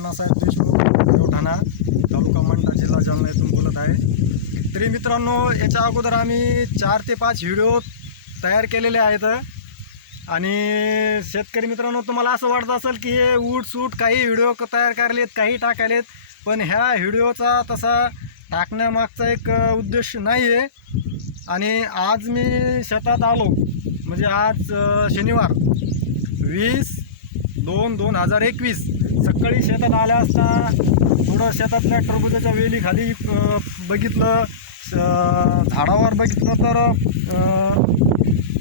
अण्णासाहेब देशमुख देवठाणा तालुका मंडळ जिल्हा जालना येथून बोलत आहे. तरी मित्रांनो याच्या अगोदर आम्ही चार ते पाच व्हिडिओ तयार केलेले आहेत. आणि शेतकरी मित्रांनो तुम्हाला असं वाटत असेल की हे ऊट सूट काही व्हिडिओ तयार करायलेत काही टाकायलेत पण ह्या व्हिडिओचा तसा टाकण्यामागचा एक उद्देश नाही आहे आणि आज मी शेतात आलो. म्हणजे आज शनिवार वीस दोन दोन हजार एकवीस. सकाळी शेतात आल्या असता थोडं शेतातल्या टरबुजाच्या वेलीखाली बघितलं झाडावर बघितलं तर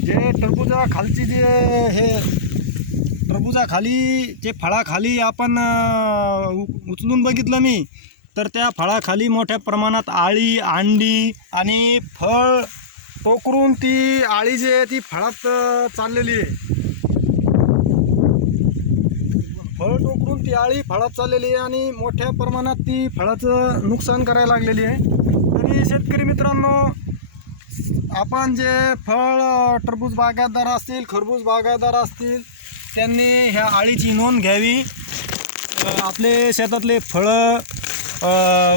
जे टरबुजा खालची जे हे टरबुजाखाली जे फळाखाली आपण उ- उचलून बघितलं मी तर त्या फळाखाली मोठ्या प्रमाणात आळी अंडी आणि फळ पोकरून ती आळी जी आहे ती फळात चाललेली आहे. फळ टोकरून ती आळी फळात चाललेली आहे आणि मोठ्या प्रमाणात ती फळाचं नुकसान करायला लागलेली आहे. तरी शेतकरी मित्रांनो आपण जे फळ टरबूज बागायतदार असतील खरबूज बागायतदार असतील त्यांनी ह्या आळीची नोंद घ्यावी. आपले शेतातले फळं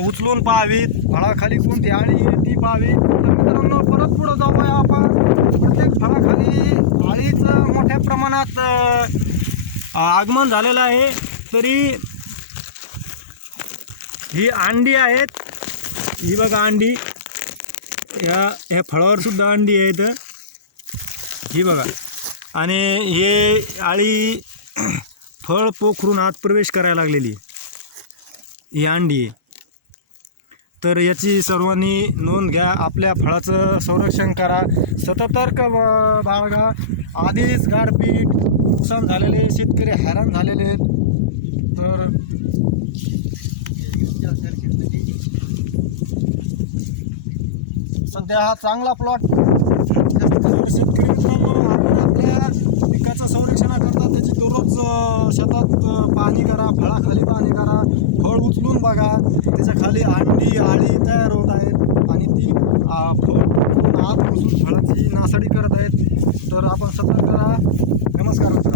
उचलून पाहावीत फळाखाली कोणती आळी आहे ती पाहावी. तर मित्रांनो परत पुढं जाऊया आपण. प्रत्येक फळाखाली आळीचं मोठ्या प्रमाणात आगमन झालेलं आहे. तरी ही अंडी आहेत. ही बघा अंडी. या ह्या फळावरसुद्धा अंडी आहेत. ही बघा. आणि हे आळी फळ पोखरून आत प्रवेश करायला लागलेली. ही अंडी आहे. तर याची सर्वांनी नोंद घ्या. आपल्या फळाचं संरक्षण करा. सततर्क बाळगा. आधीच गारपीट नुकसान झालेले शेतकरी हैराण झालेले आहेत. तर सध्या हा चांगला प्लॉट शेतकरी आपण आपल्या पिकाचं संरक्षणाकरता त्याची दररोज शेतात पाणी करा फळाखाली पाणी करा फळ उचलून बघा. त्याच्याखाली आजपासून फळाची नासाडी करत आहेत. तर आपण सतर्क करा नमस्कार